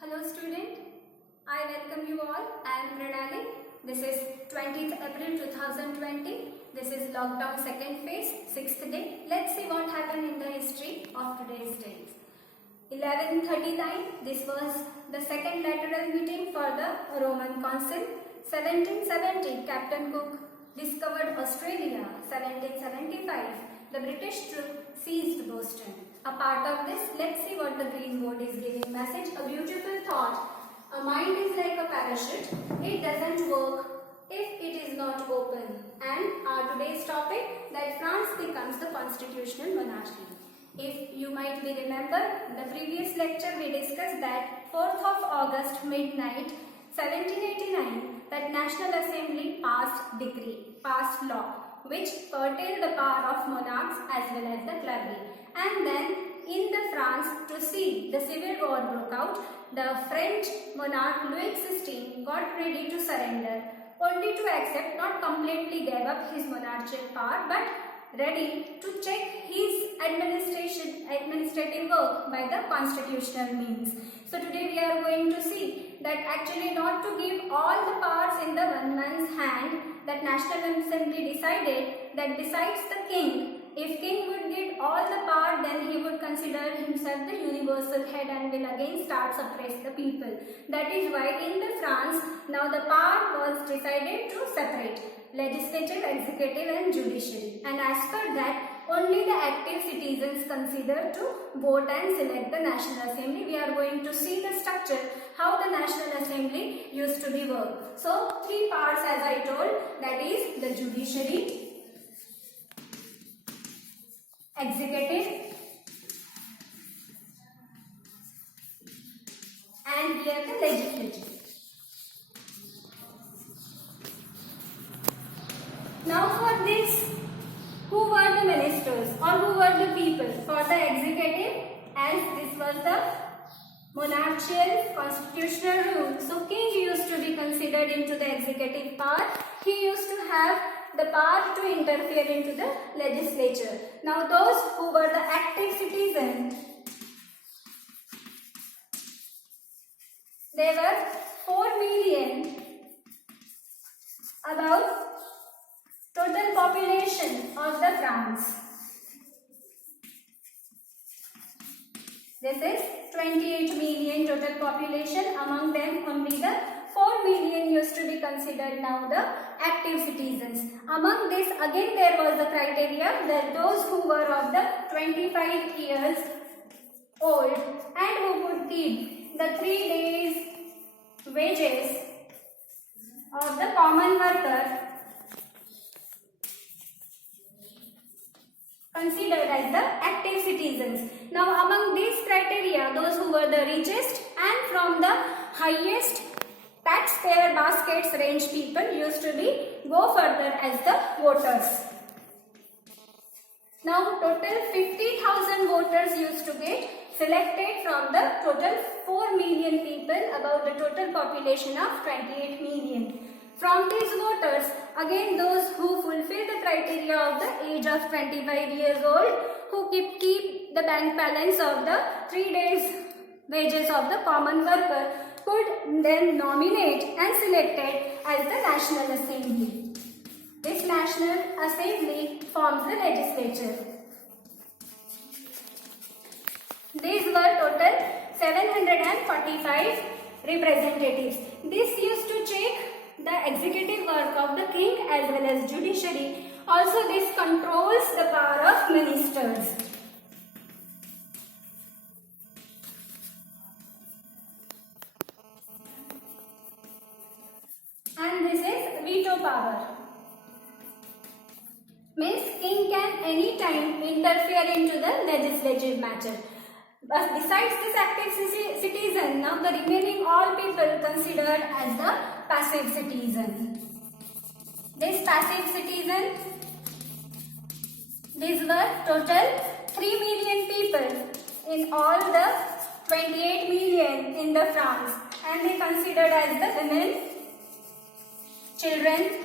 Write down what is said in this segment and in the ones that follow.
Hello student, I welcome you all. I am Pranali. This is 20th April 2020. This is lockdown second phase, 6th day. Let's see what happened in the history of today's date. 1139, this was the second lateral meeting for the Roman Council. 1770, Captain Cook discovered Australia. 1775, the British troop seized Boston. A part of this, let's see what the green board is giving message. A beautiful thought. A mind is like a parachute. It doesn't work if it is not open. And our today's topic, that France becomes the constitutional monarchy. If you might be remember, the previous lecture we discussed that 4th of August midnight 1789, that National Assembly passed law which curtailed the power of monarchs as well as the clergy. And then in the France, to see the civil war broke out, the French monarch Louis XVI got ready to surrender, only to accept, not completely gave up his monarchical power, but ready to check his administrative work by the constitutional means. So today we are going to see that actually not to give all the powers in the one man's hand, that National Assembly decided that besides the king, if king would get all the power, then he would consider himself the universal head and will again start suppress the people. That is why in the France, now the power was decided to separate legislative, executive and judiciary. And as per that, only the active citizens consider to vote and select the National Assembly. We are going to see the structure, how the National Assembly used to be worked. So, three parts as I told, that is the judiciary, executive and here the legislature. Now for this, who were the ministers or who were the people? For the executive, as this was the monarchical constitutional rule, so king used to be considered into the executive power. He used to have the power to interfere into the legislature. Now those who were the active citizens, they were 4 million, about total population of the France. This is 28 million total population. Among them only the 4 million used to be considered now the active citizens. Among this again there was the criteria that those who were of the 25 years old and who could keep the 3 days wages of the common worker considered as the active citizens. Now among these criteria, those who were the richest and from the highest taxpayer baskets range people used to be go further as the voters. Now total 50,000 voters used to get selected from the total 4 million people, about the total population of 28 million. From these voters, again those who fulfill the criteria of the age of 25 years old, who keep the bank balance of the 3 days wages of the common worker, could then nominate and selected as the National Assembly. This National Assembly forms the legislature. These were total 745 representatives. This used to check the executive work of the king as well as judiciary. Also this controls the power of ministers. And this is veto power. Means king can any time interfere into the legislative matter. But besides this active citizen, now the remaining all people considered as the passive citizen. This passive citizen, these were total 3 million people in all the 28 million in the France, and they considered as the women, children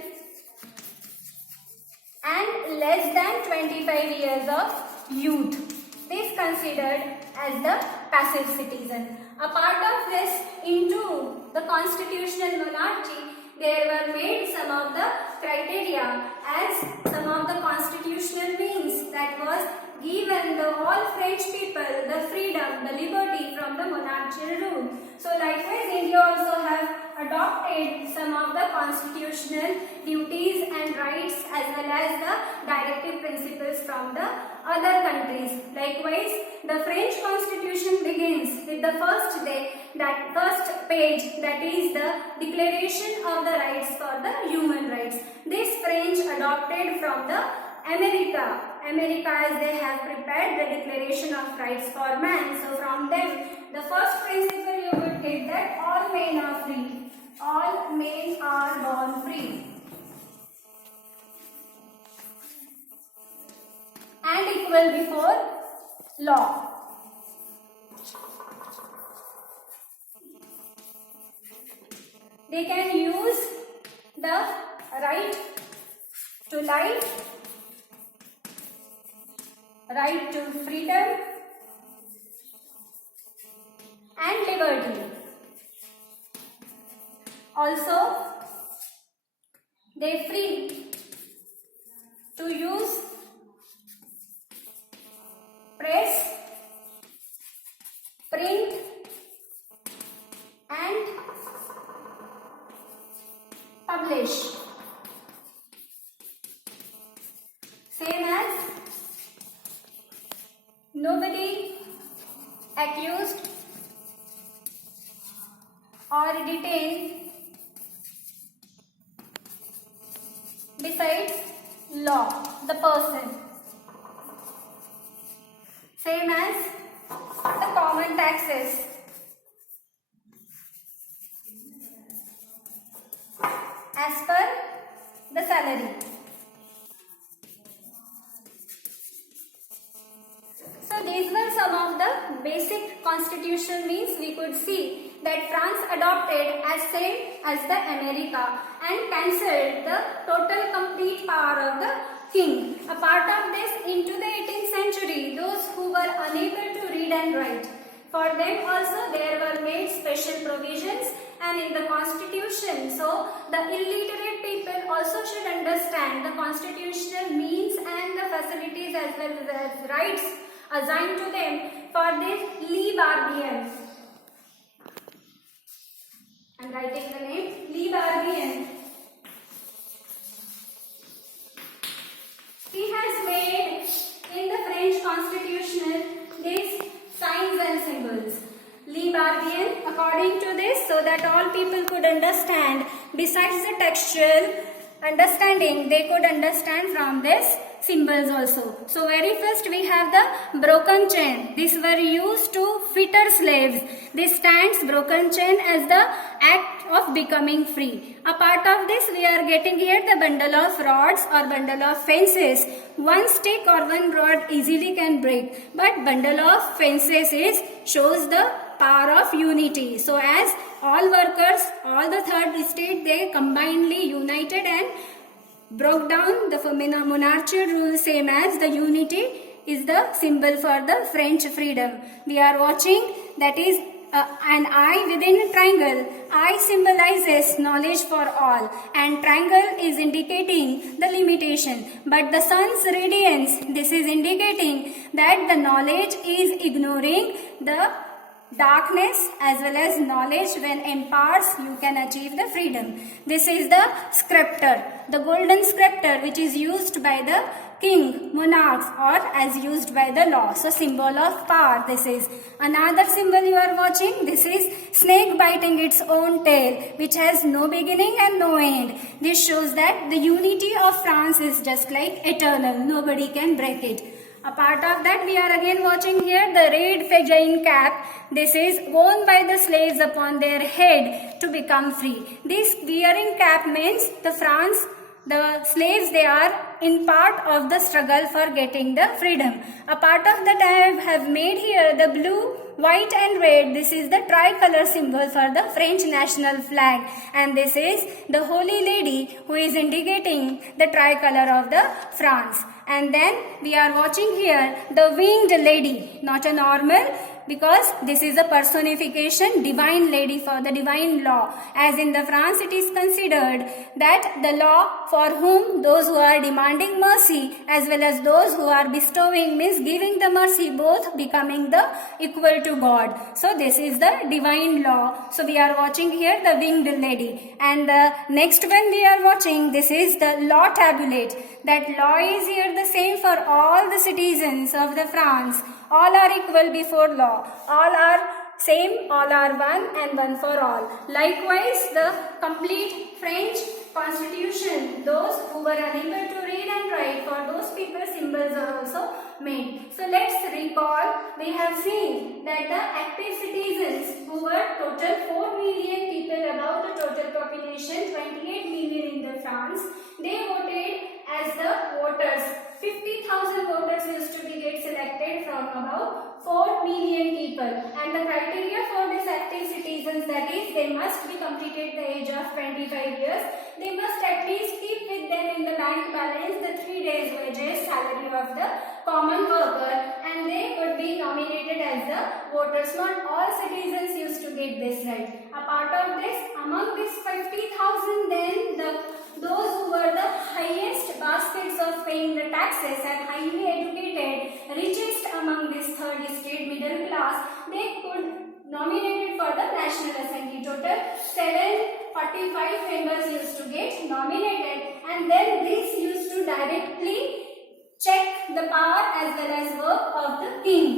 and less than 25 years of youth. This considered as the passive citizen. A part of this, into the constitutional monarchy, there were made some of the criteria as some of the constitutional means, that was given the all French people the freedom, the liberty from the monarchical rule. So likewise India also have adopted some of the constitutional duties and rights as well as the directive principles from the other countries. Likewise, the French constitution begins with the first page, that is the Declaration of the Rights for the Human Rights. This French adopted from the America as they have prepared the Declaration of Rights for Man. So from them, the first principle you would get that all men are free. All men are born free and equal before law. They can use the right to life, right to freedom and liberty. Also, they free to use press, print and publish. Same as nobody accused or detained besides law, the person. Same as the common taxes. As per the salary. So these were some of the basic constitutional means. We could see that France adopted as same as the America and cancelled the total complete power of the king. A part of this, into the 18th century, those who were unable to read and write, for them also there were made special provisions and in the constitution. So the illiterate people also should understand the constitutional means and the facilities as well as rights assigned to them. For this, Lee Barbier, I am writing the name, Lee Barbier. He has made in the French constitution these signs and symbols. Lee Barbier, according to this, so that all people could understand, besides the textual understanding, they could understand from this symbols also. So very first we have the broken chain. These were used to fetter slaves. This stands broken chain as the act of becoming free. A part of this we are getting here the bundle of rods or bundle of fences. One stick or one rod easily can break, but bundle of fences shows the power of unity. So as all workers, all the third estate, they combinedly united and broke down the monarchical rule, same as the unity is the symbol for the French freedom. We are watching, that is an eye within a triangle. Eye symbolizes knowledge for all and triangle is indicating the limitation. But the sun's radiance, this is indicating that the knowledge is ignoring the darkness as well as knowledge. When empowers, you can achieve the freedom. This is the scepter, the golden scepter, which is used by the king, monarchs, or as used by the law. So symbol of power. This is another symbol you are watching. This is snake biting its own tail, which has no beginning and no end. This shows that the unity of France is just like eternal. Nobody can break it. A part of that, we are again watching here the red Phrygian cap. This is worn by the slaves upon their head to become free. This wearing cap means the slaves, they are in part of the struggle for getting the freedom. A part of that I have made here the blue, white and red. This is the tricolor symbol for the French national flag, and this is the Holy Lady who is indicating the tricolor of the France. And then we are watching here the winged lady, not a normal because this is a personification, divine lady for the divine law. As in the France it is considered that the law for whom those who are demanding mercy as well as those who are bestowing, means giving the mercy, both becoming the equal to God. So this is the divine law. So we are watching here the winged lady, and the next one we are watching, this is the law tabulate. That law is here the same for all the citizens of the France. All are equal before law. All are same, all are one and one for all. Likewise, the complete French constitution, those who were unable to read and write, for those people symbols are also made. So let's recall, we have seen that the active citizens, who were total 4 million people, above the total population 28 million in the France, they voted as the voters. 50,000 voters used to be get selected from about 4 million people, and the criteria for these active citizens, that is, they must be completed the age of 25 years. They must at least keep with them in the bank balance the 3 days wages salary of the common worker, and they would be nominated as the voters. Not all citizens used to get this right. A part of this, among this 50,000, then those who were the highest baskets of paying the taxes and highly educated, richest among this third estate, middle class, they could nominated for the National Assembly. Total 745 members used to get nominated, and then this used to directly check the power as well as work of the king,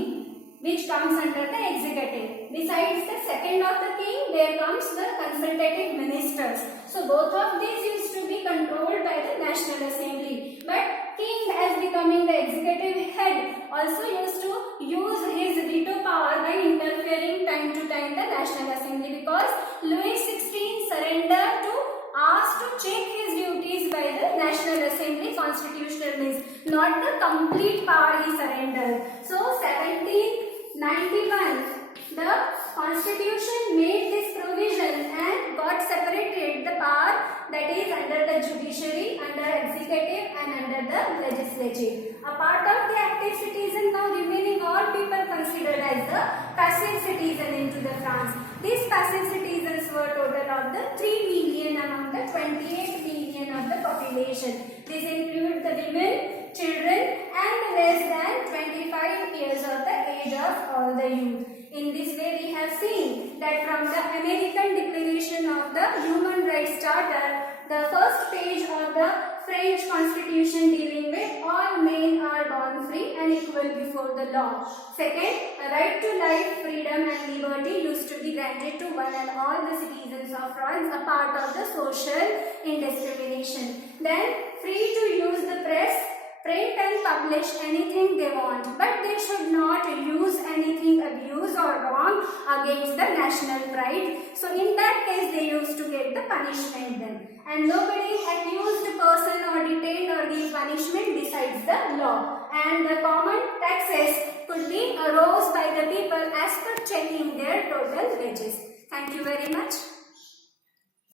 which comes under the executive. Besides the second of the king, there comes the consultative ministers. So both of these used to be controlled by the National Assembly. But king, as becoming the executive head, also used to use his veto power by interfering time to time the National Assembly, because Louis XVI surrendered to ask to check his duties by the National Assembly. Constitutional means not the complete power he surrendered. So 1791 the Constitution made this provision and got separated the power, that is under the judiciary, under executive and under the legislative. A part of the active citizen, now remaining all people considered as the passive citizen into the France. These passive citizens were total of the 3 million among the 28 million of the population. This include the women, children and less than 25 years of the age of all the youth. In this way, we have seen that from the American Declaration of the Human Rights Charter, the first page of the French Constitution dealing with all men are born free and equal before the law. Second, a right to life, freedom and liberty used to be granted to one and all the citizens of France, a part of the social indiscrimination. Then, free to use the press, print and publish anything they want, but they should not use anything abuse or wrong against the national pride. So in that case, they used to get the punishment then. And nobody accused the person or detained or give punishment besides the law. And the common taxes could be arose by the people as per checking their total wages. Thank you very much.